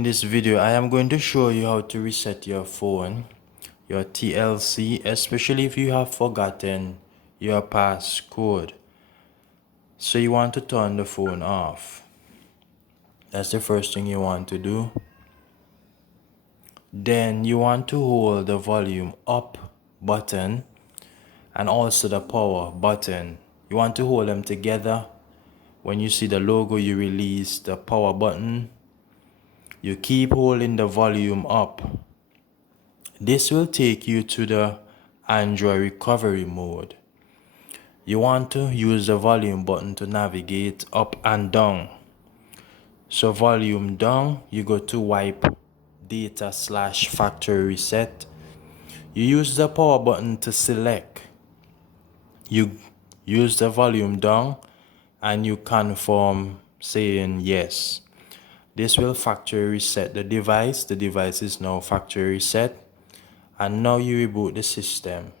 In this video, I am going to show you how to reset your phone, your TLC, especially if you have forgotten your passcode. So you want to turn the phone off. That's the first thing you want to do. Then you want to hold the volume up button and also the power button. You want to hold them together. When you see the logo, you release the power button. You keep holding the volume up. This will take you to the Android recovery mode. You want to use the volume button to navigate up and down. So volume down, you go to wipe data/factory reset. You use the power button to select. You use the volume down and you confirm saying yes. This will factory reset the device. The device is now factory reset. And now you reboot the system.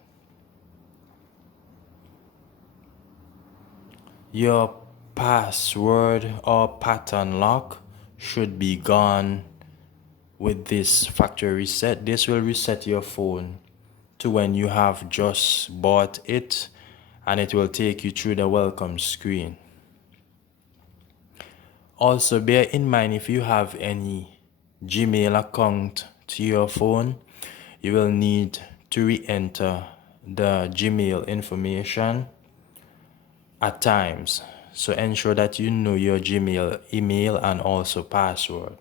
Your password or pattern lock should be gone with this factory reset. This will reset your phone to when you have just bought it, and it will take you through the welcome screen. Also, bear in mind, if you have any Gmail account to your phone, you will need to re-enter the Gmail information at times. So ensure that you know your Gmail email and also password.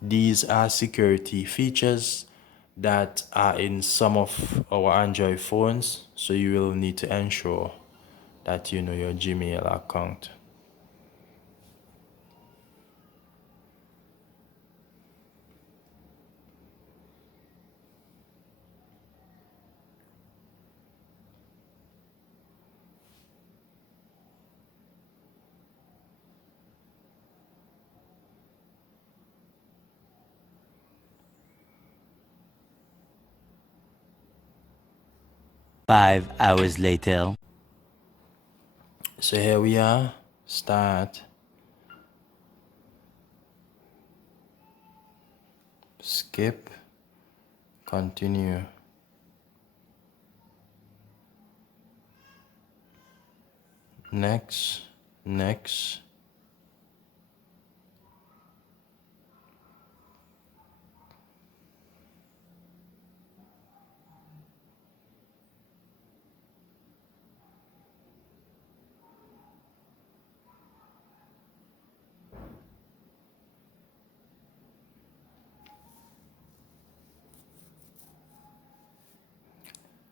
These are security features that are in some of our Android phones, so you will need to ensure that you know your Gmail account. Five hours later. So here we are. Start. Skip. Continue. Next. Next.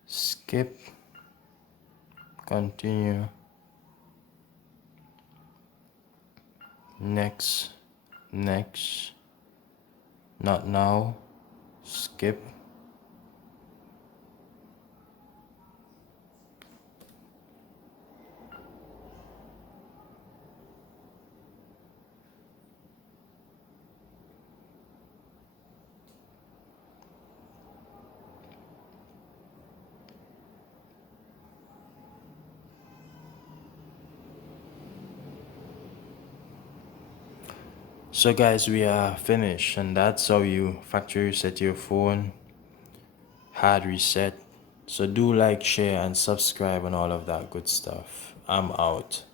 Skip. Continue. Next. Next. Not now. Skip. So guys, we are finished, and that's how you factory reset your phone, hard reset. So do like, share and subscribe and all of that good stuff. I'm out.